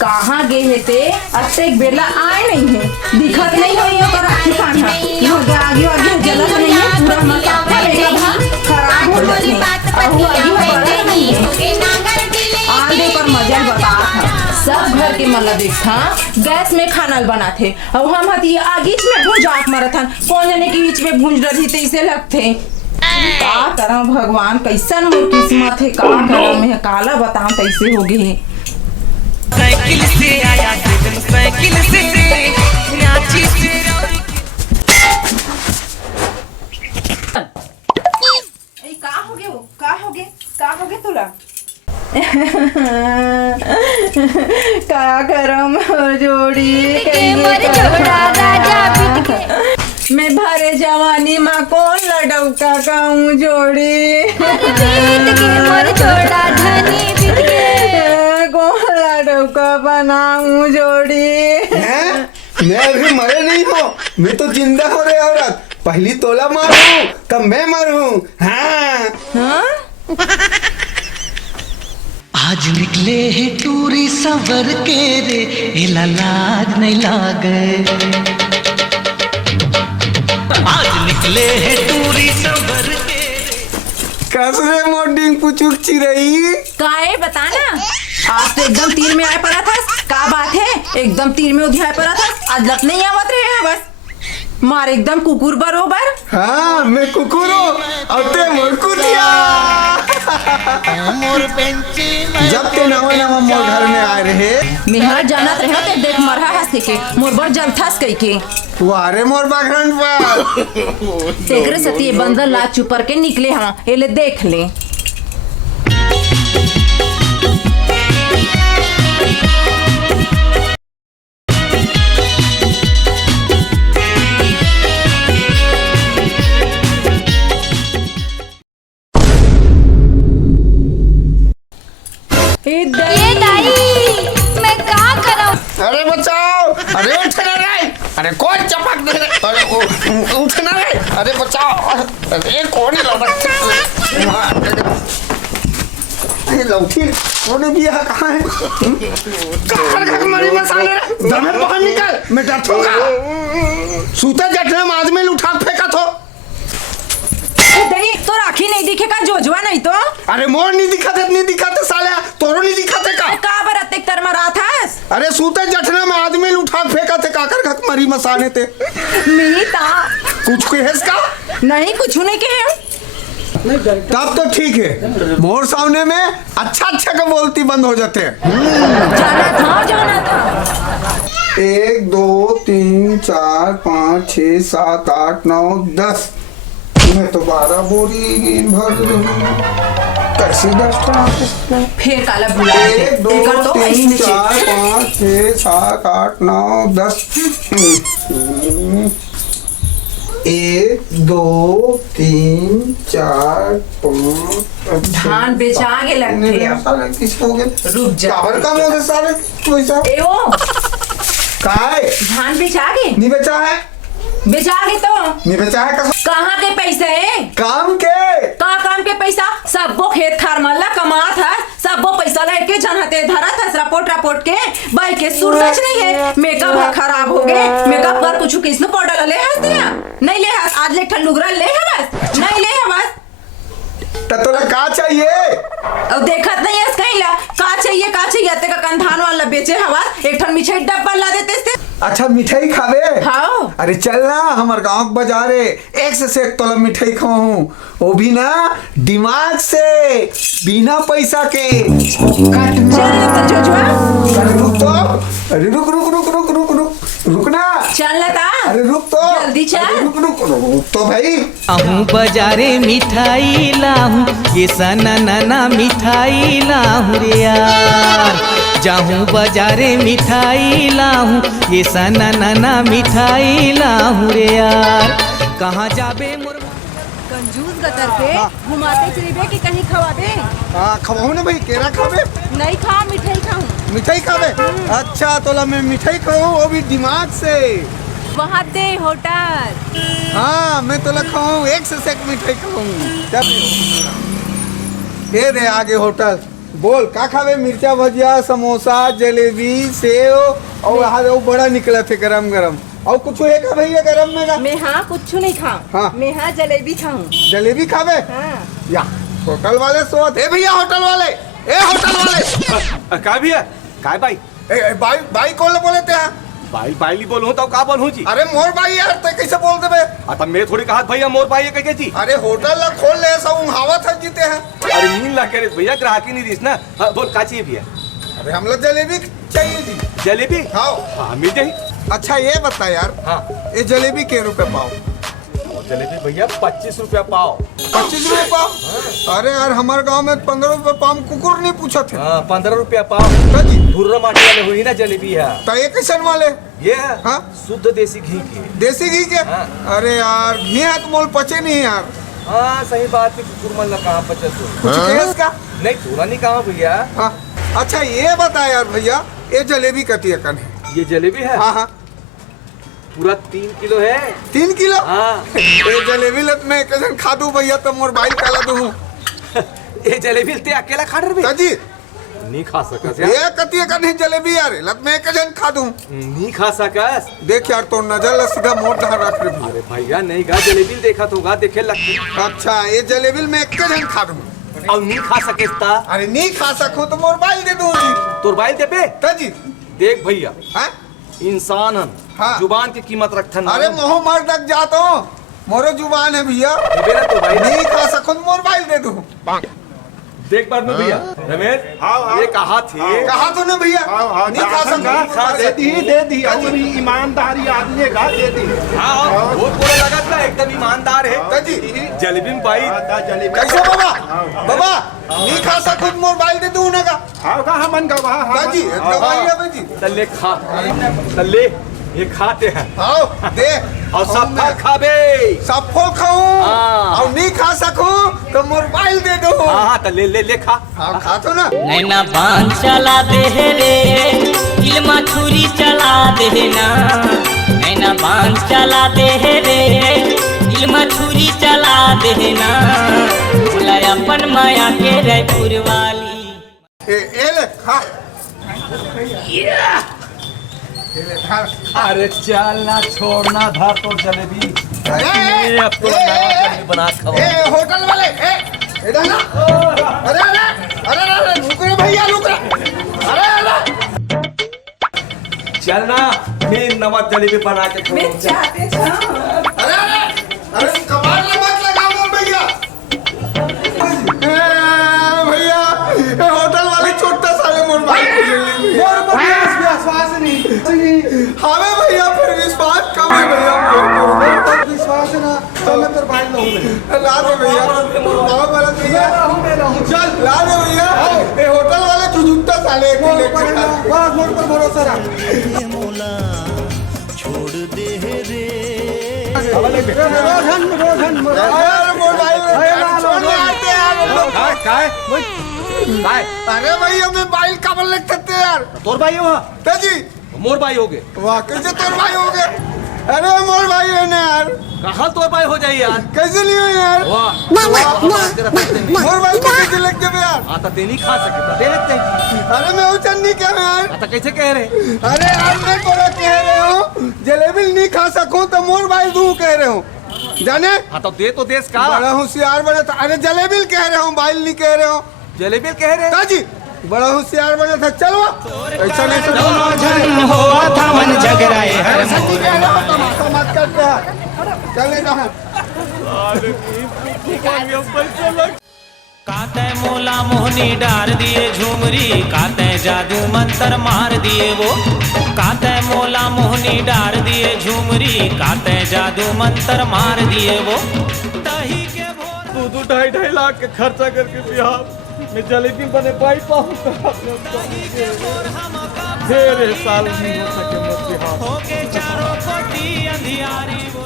कहाँ गए है ते अतेक बेला आए नहीं है दिखत नहीं हो यो राखी कान्हा यो आगे आगे जलत नहीं है पूरा मसाला लेगा भाग खराब हो जाती है अहू आगे बड़ा नहीं है आंधे पर मजा बता था सब घर के मतलब देखा गैस में खाना बनाते और हम हती आगीच में भूंज आँख मरथन कौन जाने के बीच में भूंज रही थे इसे लगते का करम भगवान कैसन मोर किस्मत है का करम है काला बताऊं कैसे हो गए साइकिल से आया साइकिल से रांची से का हो गए तुला का करम जोड़ी मैं भरे जवानी माँ कौन लड़ौका कहूँ जोड़ी कौन लड़ौका बनाऊँ जोड़ी मैं अभी मरे नहीं हो, मैं तो जिंदा हो रहे औरत। पहली तोला मारूं तब मैं मरूं। हाँ आज निकले हैं टूरी सवर के रे एला लाज नहीं लागे। आज निकले हैं टूरी सवर के कसरे मोडिंग पुचुक चिरई काहे बताना आज तो एकदम तीर में आए पड़ा था का बात है एकदम तीर में उधियाए पड़ा था आज लत नहीं आवत रहे बस मार एकदम कुकुर बरोबर। हाँ मैं कुकुर हूँ अब ते मुर्कुतिया। जब ते नवा नवा मोर घर में आए रहे मेहर जानत रहे ते देख मरहा हंस के मोर बर जलथस कई के वारे मोर बाखरन पर तेरे सती बंदर लाज चुपर के निकले हाँ एले देख ले। ये दाई मैं क्या करूं? अरे बचाओ, अरे उठना रे, अरे कौन चपक दे रहे, अरे उठना रे, अरे बचाओ, अरे कौन लौटी कौन भी है कहाँ है? कहाँ मरी मसाले रे, दमे बाहर निकल, मैं डरूंगा। सूते जटने में आदमी उठा फेंका तो तो राखी नहीं दिखेगा जोजवा नहीं तो अरे मोर नहीं दिखाते साले तोरो नहीं दिखाते का बरते तर मरा था अरे सूते जठने में आदमी उठा फेंका थे काकर घक मरी मसाने थे मीता कुछ कहेस का नहीं कुछ नहीं कहे तब तो ठीक है मोर सामने में अच्छा का बोलती बंद हो जाते जाना था 1 2 3 4 5 6 7 8 9 10 मैं तो 12 बोरी भर कैसे 10 फिर काला बुला 1 2 3 4 5 6 7 8 9 10 1 2 3 4 5 धान बेचा के लगते साले किस हो गए रुक जा काबर का मोदे साले पैसा एओ काय धान बेचा के नहीं बेचा है बेचा के तो नहीं बेचा है कहाँ के पैसे है काम के काम के पैसा सबको खेत खार मल्ला कमा था सबको पैसा लेके जनहते धरा था रपोट के भाई के सूरज नहीं है मेकअप खराब हो गए मेकअप कर कुछ किसने पाउडर ले हंस दिया नहीं ले हंस आज ले ठंडुगरा ले है बस नहीं ले है बस तोला का चाहिए अब देखत नहीं है कहीं ला का चाहिए ते का कंधान वाला बेचे हवा एक ठन मिठाई डब्बा ला देते से अच्छा मिठाई खावे हाँ अरे चल ना हमारे गांव बाजारे एक से एक तोला मिठाई खाऊं वो भी ना दिमाग से बिना पैसा के चल जोजवा अरे रुक तो अरे रुक ना चल लता अरे रुक तो जल्दी चल रुक तो भाई आहूं बाजारे मिठाई लाहूं ये सना नाना मिठाई लाहूं रे यार जाहूं बाजारे मिठाई लाहूं ये सना नाना मिठाई लाहूं रे यार कहाँ जाबे मोर कंजूस कतर के घुमाते चलेबे कि कहीं खवाबे? हाँ खवाऊ ना भाई, केरा खावे? नहीं खा, मिठाई खाऊं। मिठाई खावे? अच्छा तो ला मैं मिठाई खाऊं, वो भी दिमाग से। वहाँ दे होटल। हाँ मैं तो खाऊं, एक से एक मिठाई खाऊं। दे दे आगे होटल। बोल का खावे? मिर्चा भजिया, समोसा, जलेबी, सेव और यहाँ वो बड़ा निकला थे गरम गरम। और कुछ है का भैया गरम में का? मैं हाँ कुछ नहीं खाऊं। हाँ। मैं हाँ जलेबी खाऊं। जलेबी खावे? हाँ। या होटल वाले सोच। ए भैया होटल वाले, ए होटल वाले। का भैया काय भाई ए भाई भाई कौन बोले थे? भाई भाई बोलूं तो का बोलूं जी? अरे मोर भाई यार, तो कैसे बोल दे? तब मैं थोड़ी कहा भैया मोर भाई है जी। अरे होटल ला खोल ले, सब हवा था जीते हैं। अरे नींद ला करे भैया, ग्राहकी नहीं दिस ना। हाँ, बोल का चाहिए भैया? अरे हम लोग जलेबी चाहिए जी। जलेबी? खाओ। हाँ मिल जाए। अच्छा ये बता यार, हाँ ये जलेबी के रुपए पाव? जलेबी भैया 25 रुपया पाव। 25 रुपए पाव? अरे यार हमारे गांव में 15 रुपए पाव कुकुर नहीं पूछा थे। हाँ 15 रुपया पाव। तो जी भुर्रा माटी वाले हुई ना जलेबी है। तो ये कैसन वाले? ये है हाँ शुद्ध देसी घी की। देसी घी के? हाँ। अरे यार घी है तो मोल पचे नहीं यार। हाँ सही बात है, कुकुर मन ला कहाँ बचत हो। कुछ केस का? नहीं थोड़ा नहीं कहा भैया। हाँ अच्छा ये बता यार भैया, ये जलेबी कती है कन है? ये जलेबी है हाँ हाँ पूरा 3 किलो है। 3 किलो? हाँ ये जलेबी लत में एक जन खा दूं भैया तो मोर भाई काला दूं। ये जलेबी ते अकेला खा रहे तो जी नहीं खा सकस यार। ये कती है कन है जलेबी यार, लत में एक जन खा दूं। नहीं खा सकस। देख यार तो नजर ला सीधा मोर धार रख रही। अरे भैया नहीं गा, जलेबी देखा तो गा देखे लगती। अच्छा ये जलेबी में एक जन खा दूं और नहीं खा सके ता? अरे नहीं खा सकूं तो मोर भाई दे दूं जी। तोर बाइल दे पे तो जी देख भैया, हाँ इंसान हम हाँ। जुबान की कीमत रखथन। अरे मोह मर तक जाता हूँ, मोरे जुबान है भैया। बेरा तो भाई नहीं खा सकूं तो मोर भाई दे दूं। देख बात में भैया रमेश ये कहा थी कहा तो ना भैया नहीं खा सकूं। खा दे दी और ईमानदारी आदमी का दे दी। हाँ बहुत बुरा लगा था, एकदम ईमानदार है। तो जी जलेबी में भाई कैसे बाबा? बाबा नहीं खा सकूं तो मोर भाई दे दूं ना का? हाँ कहाँ मन का वहाँ तो जी दवाई है भाई जी। तल्ले खा तल्ले ये खाते हैं आओ दे और सब फल खाबे। सब फल खाऊं हाँ। और नहीं खा सकूं तो मोबाइल दे दो। हाँ हाँ तो ले खा। हाँ खा तो ना। नैना बांध चला दे रे, इल्मा छुरी चला दे ना। नैना बांध चला दे रे, इल्मा छुरी चला दे ना। बोला अपन माया के रायपुर वाली। ए ले खा। अरे चल ना छोड़ना था तो जलेबी। अरे अब तो जलेबी बना खाओ। ए होटल वाले इधर ना। अरे अरे अरे अरे रुक रे भैया रुक रे। अरे चल ना मैं नमक जलेबी बना के मैं खाऊं। चाहते छा। अरे अरे कबाड़ में मत लगाओ भैया। भैया ये होटल वाले छोटा साले मोर भाई को विश्वास नहीं। हमें भैया फिर विश्वास कम है भैया। विश्वास है ना तो मैं तेरे भाई ना ला दे भैया। बाबा वाला भैया चल ला दे भैया। ये होटल वाले झुझुट्टा साले बस मोर पर भरोसा रख। छोड़ दे रे रोहन मोर भाई काय अरे भैया मैं बाइल का बल लिखते यार। तोर भाई हो? तो जी मोर भाई हो गए। वाह कैसे तोर भाई हो गए? अरे मोर भाई है ना यार। कहाँ तोर भाई हो जाए यार? कैसे नहीं हो यार? वाह मोर भाई को कैसे लग जाए यार? हाँ तो ते नहीं खा सके दे देते। अरे मैं उचन नहीं कह यार। हाँ तो कैसे कह रहे? अरे यार मैं तोरा कह रहे हूँ जलेबी नहीं खा सकूं तो मोर भाई दू कह रहे हूँ जाने। हाँ तो दे तो देश का बड़ा होशियार बने था। अरे जलेबी कह रहे हूँ बाइल नहीं कह रहे हो। जलेबी कह रहे। ताजी बड़ा होशियार बने था। चलो ऐसा नहीं मत करते हैं। चले जहाँ काते मोला मोहनी डार दिए झुमरी, काते जादू मंत्र मार दिए वो। काते मोला मोहनी डार दिए झुमरी, काते जादू मंत्र मार दिए वो। दही के भोर 2-2 लाख के खर्चा करके बिहार में जलेबी बने पाई पाऊंगा। फिर साल नहीं हो सके मत बिहार। होके चारों कोटी अंधियारी वो।